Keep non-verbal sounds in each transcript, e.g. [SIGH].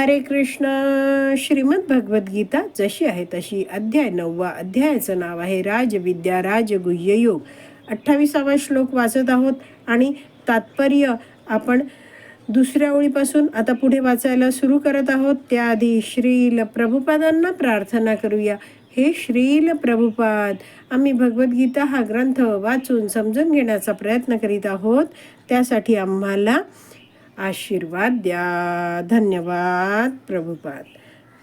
हरे कृष्ण. श्रीमद भगवद्गीता जशी आहे तशी. अध्याय नववा. अध्यायाचं नाव आहे राजविद्या राजगुह्य योग. अठ्ठावीसावा श्लोक वाचत आहोत आणि तात्पर्य आपण दुसऱ्या ओळीपासून आता पुढे वाचायला सुरू करत आहोत. त्याआधी श्रील प्रभुपादांना प्रार्थना करूया. हे श्रील प्रभुपाद आम्ही भगवद्गीता हा ग्रंथ वाचून समजून घेण्याचा प्रयत्न करीत आहोत. त्यासाठी आम्हाला आशीर्वाद द्या. धन्यवाद प्रभुपाद.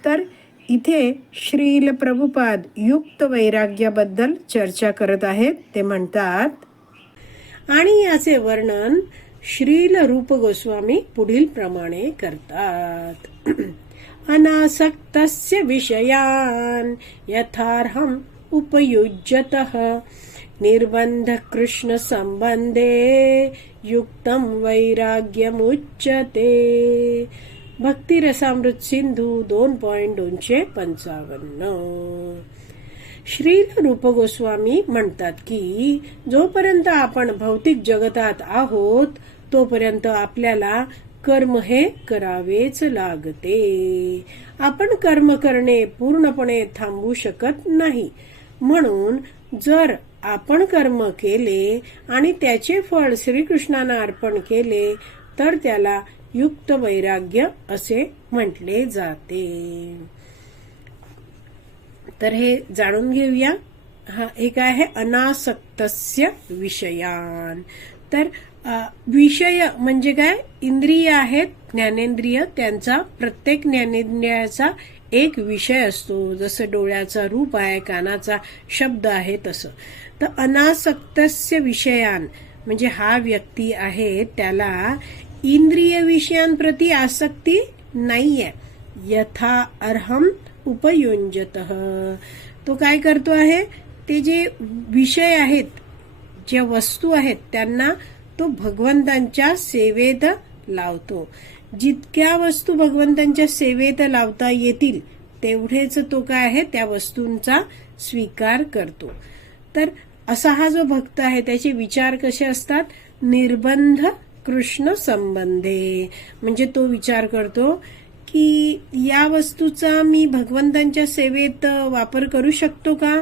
तर इथे श्रील प्रभुपाद युक्त वैराग्याबद्दल चर्चा करत आहेत. ते म्हणतात आणि याचे वर्णन श्रील रूप गोस्वामी पुढील प्रमाणे करतात. [CLEARS THROAT] अनासक्तस्य विषयान् यथार्हम् उपयुज्यतः निर्बन्ध कृष्ण संबंधे युक्तम वैराग्यमुच्यते। भक्तिरसामृत सिंधू दोन पॉइंट दोनशे पंचावन्न। श्रील रूप गोस्वामी म्हणतात की जोपर्यंत आपण भौतिक जगतात आहोत तोपर्यंत आपल्याला कर्म हे करावेच लागते. आपण कर्म करणे पूर्णपणे थांबू शकत नाही. म्हणून जर आपण कर्म केले आणि त्याचे फळ श्रीकृष्णांना अर्पण केले तर त्याला युक्त वैराग्य असे म्हटले जाते. तर हे जाणून घेऊया. हा एक आहे अनासक्तस्य विषयान. तर विषय म्हणजे काय? इंद्रिय आहेत ज्ञानेंद्रिय त्यांचा प्रत्येक ज्ञानेंद्रियाचा एक विषय असतो. जसं डोळ्याचा रूप आहे कानाचा शब्द आहे तसं. तर अनासक्तस्य विषयान म्हणजे हा व्यक्ती आहे त्याला इंद्रिय विषयांप्रती आसक्ती नाहीये. यथा अर्हम उपयोजत तो काय करतो आहे? ते जे विषय आहेत ज्या वस्तू आहेत त्यांना तो भगवंतांच्या सेवेत लावतो. जितक्या वस्तू भगवंतांच्या सेवेत लावता येतील तेवढेच तो काय आहे? त्या वस्तूंचा स्वीकार करतो. तर असा हा जो भक्त आहे त्याचे विचार कसे असतात? निर्बंध कृष्ण संबंधे. म्हणजे तो विचार करतो की या वस्तूचा मी भगवंतांच्या सेवेत वापर करू शकतो का?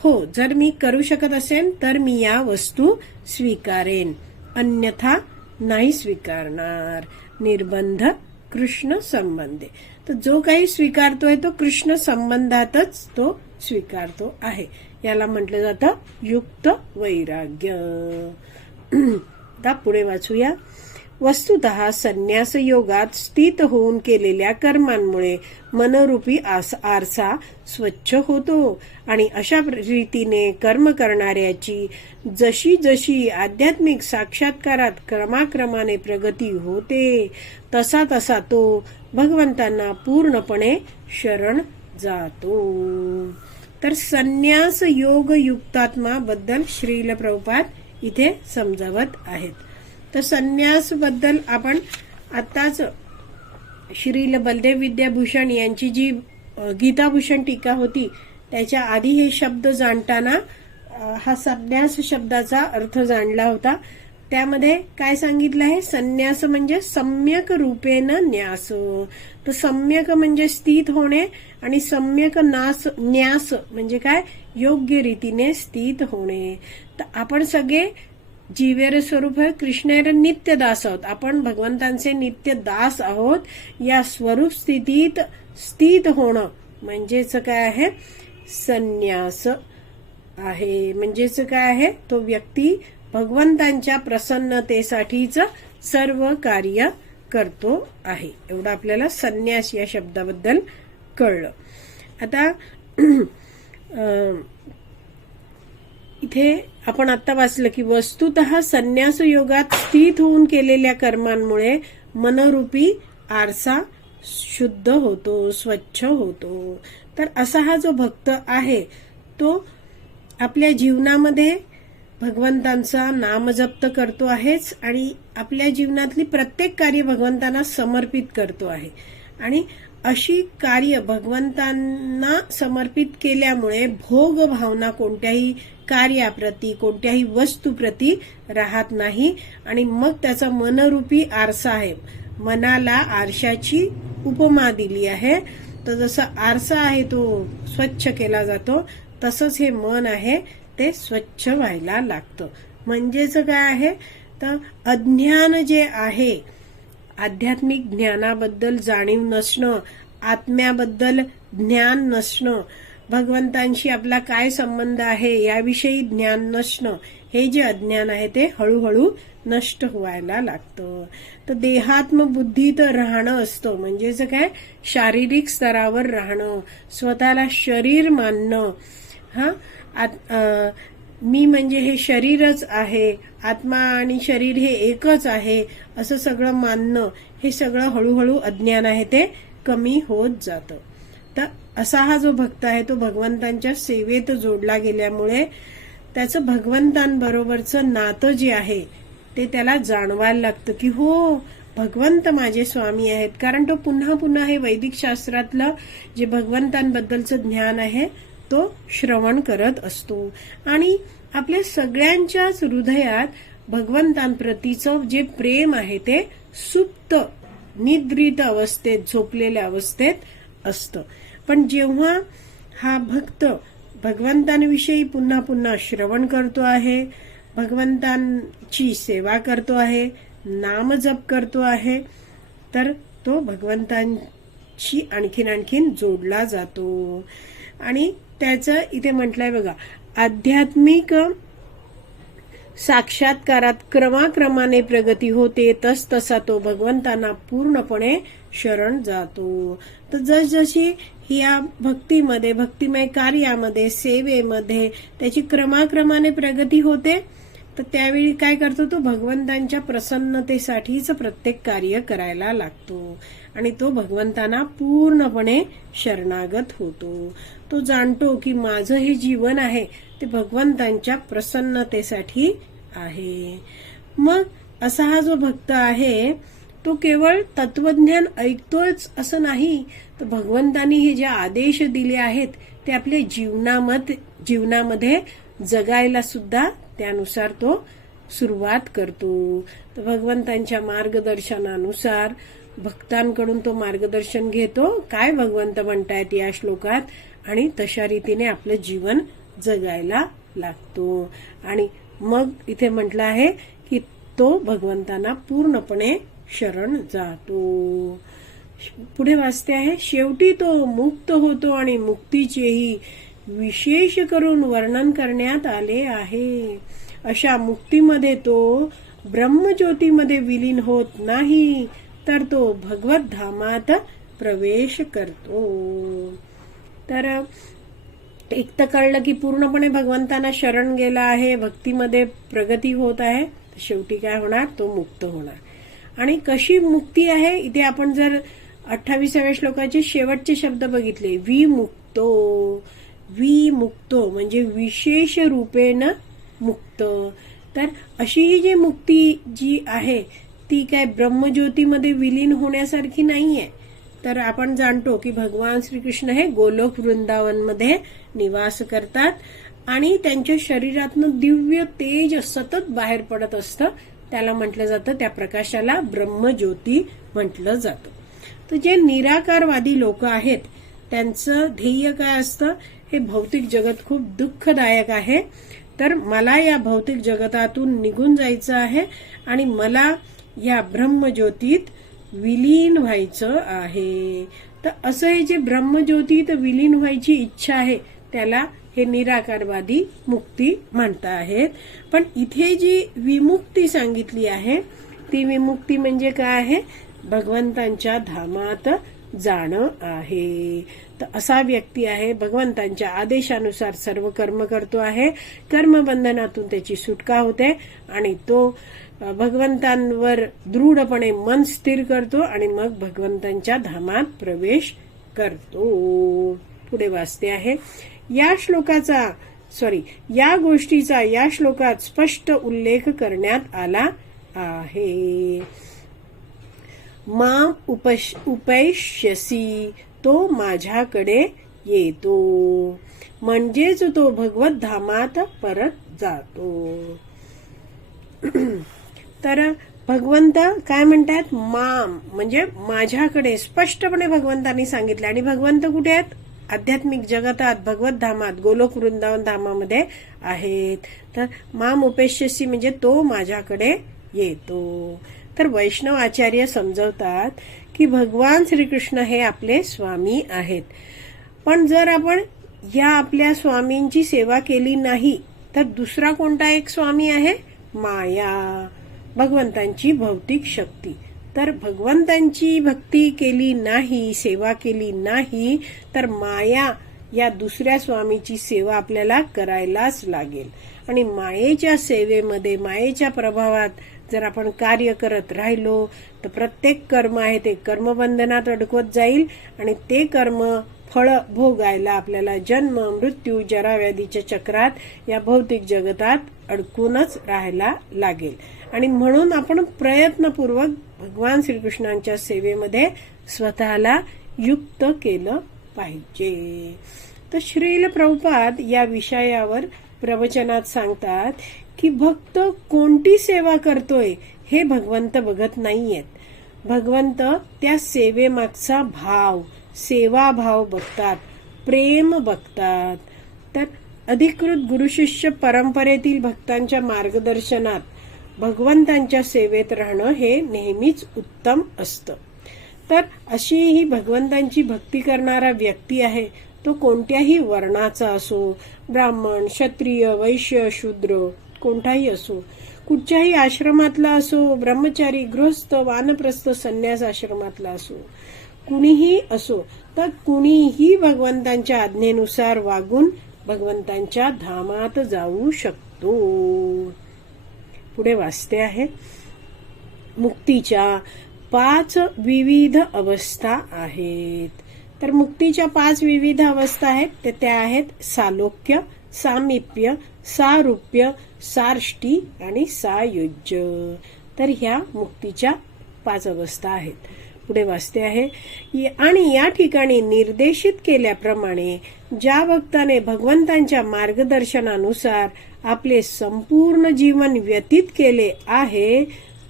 हो जर मी करू शकत असेल तर मी या वस्तू स्वीकारेन. अन्यथा नाही स्वीकारणार. निर्बंध कृष्ण संबंधे. तर जो काही स्वीकारतोय तो कृष्ण संबंधातच तो स्वीकारतो आहे. याला म्हटलं जातं युक्त वैराग्य. आता पुढे वाचूया. वस्तुत संन्यास योगात स्थित होऊन केलेल्या कर्मांमुळे मनरूपी आस आरसा स्वच्छ होतो आणि अशा रीतीने कर्म करणाऱ्याची जशी जशी आध्यात्मिक साक्षात्कारात क्रमाक्रमाने प्रगती होते तसा तसा तो भगवंतांना पूर्णपणे शरण जातो. तर संन्यास योग युक्तात्मा बद्दल श्रील प्रभुपाद इथे समजावत आहेत. तर संन्यास बद्दल आपण आताच श्रील बलदेव विद्याभूषण यांची जी गीताभूषण टीका होती त्याच्या आधी हे शब्द जाणताना हा संन्यास शब्दाचा अर्थ जाणला होता. त्यामध्ये काय सांगितलं आहे? संन्यास म्हणजे सम्यक रूपेन न्यास. तर सम्यक म्हणजे स्थित होणे आणि सम्यक नास न्यास म्हणजे काय? योग्य रीतीने स्थित होणे. तर आपण सगळे जीवेर स्वरूप आहे कृष्णेर नित्य दास आहोत. आपण भगवंतांचे नित्य दास आहोत. या स्वरूप स्थितीत स्थित होणं म्हणजेच काय आहे? संन्यास आहे. म्हणजेच काय आहे? तो व्यक्ती भगवंतांच्या प्रसन्नतेसाठीच सर्व कार्य करतो आहे. एवढं आपल्याला संन्यास या शब्दाबद्दल कळलं. आता [CLEARS THROAT] इथे आपण आता वाचलं की वस्तुत संन्यास योगात स्थित होऊन केलेल्या कर्मांमुळे मनरूपी आरसा शुद्ध होतो स्वच्छ होतो. तर असा हा जो भक्त आहे तो आपल्या जीवनामध्ये भगवंतांचा नामजप्त करतो आहेच आणि आपल्या जीवनातली प्रत्येक कार्य भगवंतांना समर्पित करतो आहे. आणि अशी कार्य भगवंतांना समर्पित केल्यामुळे भोग भावना कोणत्याही कार्याप्रती कोणत्याही वस्तूप्रती राहत नाही आणि मग त्याचा मनरूपी आरसा आहे. मनाला आरशाची उपमा दिली आहे. तर जसं आरसा आहे तो स्वच्छ केला जातो तसंच हे मन आहे. ते स्वच्छ व्हायला लागतं. म्हणजेच काय आहे? तर अज्ञान जे आहे आध्यात्मिक ज्ञानाबद्दल जाणीव नसणं आत्म्याबद्दल ज्ञान नसणं भगवंतांशी आपला काय संबंध आहे याविषयी ज्ञान नसणं हे जे अज्ञान आहे ते हळूहळू नष्ट व्हायला लागतं. तर देहात्म बुद्धी तर राहणं असतं. म्हणजेच काय? शारीरिक स्तरावर राहणं स्वतःला शरीर मानणं हा? आत- मी म्हणजे हे शरीरच आहे आत्मा आणि शरीर हे एकच आहे असं सगळं मानणं हे सगळं हळूहळू अज्ञान आहे ते कमी होत जातं. तर असा हा जो भक्त आहे तो भगवंतांच्या सेवेत जोडला गेल्यामुळे त्याचं भगवंतांबरोबरचं नातं जे आहे ते त्याला जाणवायला लागतं की हो भगवंत माझे स्वामी आहेत. कारण तो पुन्हा पुन्हा हे वैदिक शास्त्रातलं जे भगवंतांबद्दलचं ज्ञान आहे तो श्रवण करत असतो. आणि आपल्या सगळ्यांच्याच हृदयात भगवंतांप्रतीचं जे प्रेम आहे ते सुप्त निद्रित अवस्थेत झोपलेल्या अवस्थेत असतं. पण जेव्हा हा भक्त भगवंतांविषयी पुन्हा पुन्हा श्रवण करतो आहे भगवंतांची सेवा करतो आहे नाम जप करतो आहे तर तो भगवंतांशी आणखीन आणखीन जोडला जातो. आणि त्याचं इथे म्हटलंय बघा आध्यात्मिक साक्षात्कारात क्रमाक्रमाने प्रगती होते तस तसा तो भगवंतांना पूर्णपणे शरण जातो. तर जसजशी या भक्तीमध्ये भक्तिमय कार्यामध्ये सेवेमध्ये त्याची क्रमाक्रमाने प्रगती होते तर त्यावेळी काय करतो तो भगवंतांच्या प्रसन्नतेसाठीच प्रत्येक कार्य करायला लागतो. आणि तो भगवंतांना पूर्णपणे शरणागत होतो. तो जाणतो की माझं हे जीवन आहे ते भगवंतांच्या प्रसन्नतेसाठी आहे. मग असा हा जो भक्त आहे तो केवळ तत्वज्ञान ऐकतोच असं नाही तर भगवंतांनी हे जे आदेश दिले आहेत ते आपल्या जीवनामध्ये जीवनामध्ये जगायला सुद्धा त्यानुसार तो सुरुवात करतो. तर भगवंतांच्या मार्गदर्शनानुसार भक्तांकडून तो मार्गदर्शन घेतो. काय भगवंत म्हणतायत या श्लोकात? आणि तशा रीतीने आपलं जीवन जगायला लागतो. आणि मग इथे म्हटलं आहे की तो भगवंतांना पूर्णपणे शरण जातो. पुढे वाचते आहे शेवटी तो मुक्त होतो आणि मुक्तीचेही विशेष करून वर्णन करण्यात आले आहे. अशा मुक्तीमध्ये तो ब्रह्मज्योतीमध्ये विलीन होत नाही तर तो भगवत धामात प्रवेश करतो. तर एक तर कळलं की पूर्णपणे भगवंतांना शरण गेला आहे भक्तीमध्ये प्रगती होत आहे शेवटी काय होणार? तो मुक्त होणार. आणि कशी मुक्ती आहे? इथे आपण जर अठ्ठावीसाव्या श्लोकाचे शेवटचे शब्द बघितले वि विमुक्तो वि म्हणजे विशेष रूपेण मुक्त. तर अशी ही जी मुक्ती जी आहे ती काय ब्रह्मज्योतीमध्ये विलीन होण्यासारखी नाहीये. तर आपण जाणतो की भगवान श्रीकृष्ण हे गोलोक वृंदावनमध्ये निवास करतात आणि त्यांच्या शरीरातनं दिव्य तेज सतत बाहेर पडत असतं. त्याला म्हटलं जातं त्या प्रकाशाला ब्रह्मज्योती म्हटलं जातं. तर जे निराकारवादी लोक आहेत त्यांचं ध्येय काय असतं? हे भौतिक जगत खूप दुःखदायक आहे. तर मला या भौतिक जगतातून निघून जायचं आहे आणि मला या ब्रह्मज्योतीत विलीन व्हायचं आहे. तर असं हे जे ब्रह्मज्योतीत विलीन व्हायची इच्छा आहे त्याला हे निराकारवादी मुक्ती म्हणता आहेत पण इथे जी विमुक्ती सांगितली आहे ती विमुक्ती म्हणजे काय आहे? भगवंतांच्या धामात जाणं आहे. तर असा व्यक्ती आहे भगवंतांच्या आदेशानुसार सर्व कर्म करतो आहे. कर्मबंधनातून त्याची सुटका होते आणि तो भगवंतांवर दृढपणे मन स्थिर करतो आणि मग भगवंतांच्या धामात प्रवेश करतो. पुढे वाचते आहे. या श्लोकाचा सॉरी या गोष्टीचा या श्लोकात स्पष्ट उल्लेख करण्यात आला आहे. मा उपश उपैष्यसी तो माझ्याकडे येतो. म्हणजेच तो भगवत धामात परत जातो. तर भगवंत काय म्हणतात? माम म्हणजे माझ्याकडे स्पष्टपणे भगवंतांनी सांगितलं. आणि भगवंत कुठे आहेत? आध्यात्मिक जगतात भगवत धामात गोलोक वृंदावन धामामध्ये आहेत. तर माम उपेशसी म्हणजे तो माझ्याकडे येतो. तर वैष्णव आचार्य समजवतात की भगवान श्रीकृष्ण हे आपले स्वामी आहेत. पण जर आपण या आपल्या स्वामींची सेवा केली नाही तर दुसरा कोणता एक स्वामी आहे? माया भगवंतांची भौतिक शक्ती. तर भगवंतांची भक्ती केली नाही सेवा केली नाही तर माया या दुसऱ्या स्वामीची सेवा आपल्याला करायलाच लागेल. आणि मायेच्या सेवेमध्ये मायेच्या प्रभावात जर आपण कार्य करत राहिलो तर प्रत्येक कर्म आहे ते कर्मबंधनात अडकवत जाईल आणि ते कर्म फळ भोगायला आपल्याला जन्म मृत्यू जराव्याधीच्या चक्रात या भौतिक जगतात अडकूनच राहायला लागेल. आणि म्हणून आपण प्रयत्नपूर्वक भगवान श्रीकृष्णांच्या सेवेमध्ये स्वतःला युक्त केलं पाहिजे. तर श्रील प्रभुपाद या विषयावर प्रवचनात सांगतात की भक्त कोणती सेवा करतोय हे भगवंत बघत नाहीयेत. भगवंत त्या सेवेमागचा भाव सेवाभाव बघतात प्रेम बघतात. तर अधिकृत गुरुशिष्य परंपरेतील भक्तांच्या मार्गदर्शनात भगवंतांच्या सेवेत राहणं हे नेहमीच उत्तम असतं. तर अशी ही भगवंतांची भक्ती करणारा व्यक्ती आहे तो कोणत्याही वर्णाचा असो ब्राह्मण क्षत्रिय वैश्य शूद्र कोणताही असो कुठच्याही आश्रमातला असो ब्रह्मचारी गृहस्थ वानप्रस्थ संन्यास आश्रमातला असो कुणीही असो तर कुणीही भगवंतांच्या आज्ञेनुसार वागून भगवंतांच्या धामात जाऊ शकतो. पुढे वाचते आहे मुक्तीच्या पाच विविध अवस्था आहेत. तर मुक्तीच्या पाच विविध अवस्था आहेत ते त्या आहेत सालोक्य सामिप्य सारूप्य सार्ष्टी आणि सायुज्य. तर ह्या मुक्तीच्या पाच अवस्था आहेत. पुढे वाचते आहे आणि या ठिकाणी निर्देशित केल्याप्रमाणे ज्या भक्ताने भगवंतांच्या मार्गदर्शनानुसार आपले संपूर्ण जीवन व्यतीत केले आहे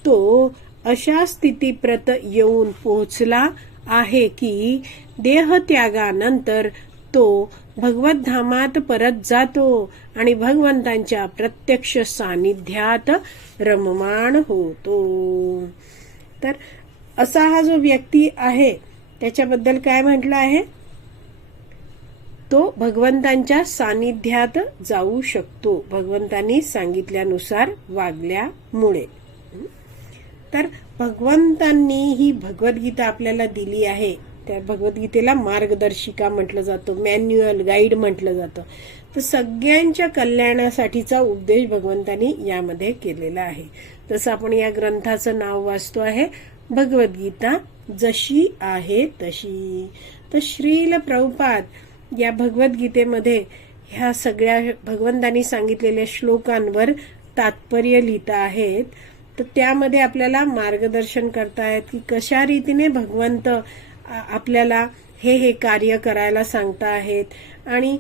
तो अशा स्थितीप्रत येऊन पोहोचला आहे की देहत्यागानंतर तो भगवतधामात परत जातो आणि भगवंतांच्या प्रत्यक्ष सानिध्यात रममाण होतो. तर असा हा जो व्यक्ती आहे त्याच्याबद्दल काय म्हटलं आहे? तो भगवंतांच्या सानिध्यात जाऊ शकतो भगवंतांनी सांगितल्यानुसार वागल्यामुळे. तर भगवंतांनी ही भगवद्गीता आपल्याला दिली आहे. त्या भगवद्गीतेला मार्गदर्शिका म्हटलं जातं मॅन्युअल गाईड म्हटलं जातं. तर सगळ्यांच्या कल्याणासाठीचा उपदेश भगवंतांनी यामध्ये केलेला आहे. तसं आपण या ग्रंथाचं नाव वाचतो आहे भगवद्गीता जशी आहे तशी. तर श्रील प्रभुपाद या भगवद्गीतेमध्ये ह्या सगळ्या भगवंतांनी सांगितलेल्या श्लोकांवर तात्पर्य लिहिता आहेत. तर त्यामध्ये आपल्याला मार्गदर्शन करतायत की कशा रीतीने भगवंत आपल्याला हे हे कार्य करायला सांगता आहेत. आणि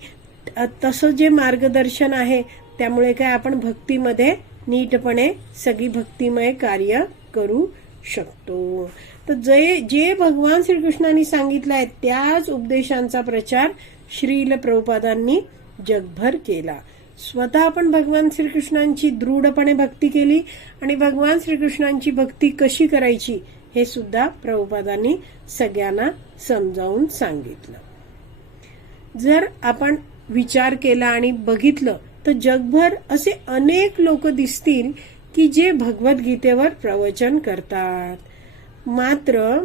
तसं जे मार्गदर्शन आहे त्यामुळे काय आपण भक्तीमध्ये नीटपणे सगळी भक्तिमय कार्य करू शकतो. तर जे जे भगवान श्रीकृष्णांनी सांगितलं आहे त्याच उपदेशांचा प्रचार श्रील प्रभुपादांनी जगभर केला. स्वतः आपण भगवान श्रीकृष्णांची दृढपणे भक्ती केली आणि भगवान श्रीकृष्णांची भक्ती कशी करायची हे सुद्धा प्रभुपादांनी सगळ्यांना समजावून सांगितलं. जर आपण विचार केला आणि बघितलं तर जगभर असे अनेक लोक दिसतील की जे भगवद्गीतेवर प्रवचन करतात. मात्र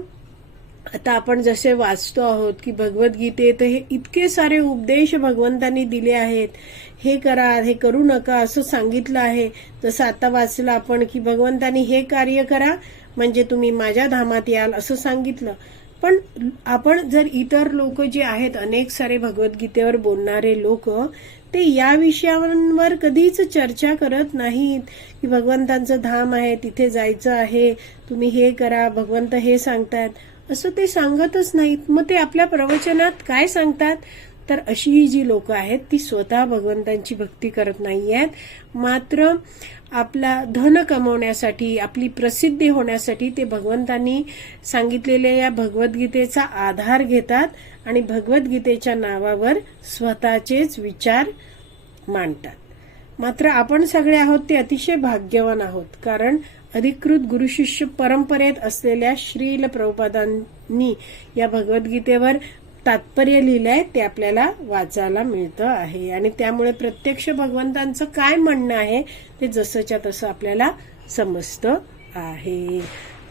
आता आपण जसे वाचतो आहोत की भगवद्गीतेत हे इतके सारे उपदेश भगवंतांनी दिले आहेत. हे करा हे करू नका असं सांगितलं आहे. जसं आता वाचलं आपण की भगवंतांनी हे कार्य करा म्हणजे तुम्ही माझ्या धामात याल असं सांगितलं. पण आपण जर इतर लोक जे आहेत अनेक सारे भगवद्गीतेवर बोलणारे लोक ते या विषयांवर कधीच चर्चा करत नाहीत की भगवंतांचं धाम आहे तिथे जायचं आहे तुम्ही हे करा भगवंत हे सांगतायत. असं ते सांगतच नाहीत. मग ते आपल्या प्रवचनात काय सांगतात? तर अशी ही जी लोक आहेत ती स्वतः भगवंतांची भक्ती करत नाही आहेत मात्र आपला धन कमवण्यासाठी आपली प्रसिद्धी होण्यासाठी ते भगवंतांनी सांगितलेल्या या भगवद्गीतेचा आधार घेतात आणि भगवद्गीतेच्या नावावर स्वतःचेच विचार मांडतात. मात्र आपण सगळे आहोत ते अतिशय भाग्यवान आहोत कारण अधिकृत गुरुशिष्य परंपरेत असलेल्या श्रील प्रभुपादांनी या भगवद्गीतेवर तात्पर्य लिहिलंय ते आपल्याला वाचायला मिळतं आहे. आणि त्यामुळे प्रत्यक्ष भगवंतांचं काय म्हणणं आहे ते जसंच्या तसं आपल्याला समजतं आहे.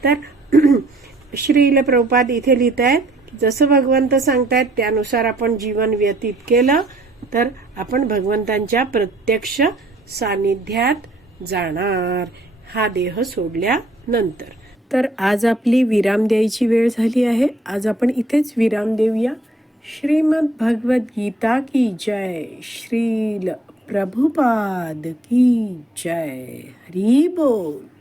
तर [CLEARS THROAT] श्रील प्रभुपाद इथे लिहित आहेत जसं भगवंत सांगतायत त्यानुसार आपण जीवन व्यतीत केलं तर आपण भगवंतांच्या प्रत्यक्ष सानिध्यात जाणार. हा देह सोडल्यानंतर तर आज आपली विराम द्यायची वेळ झाली आहे. आज आपण इथेच विराम देऊया. श्रीमद भगवद गीता की जय. श्रील प्रभुपाद की जय. हरी बोल.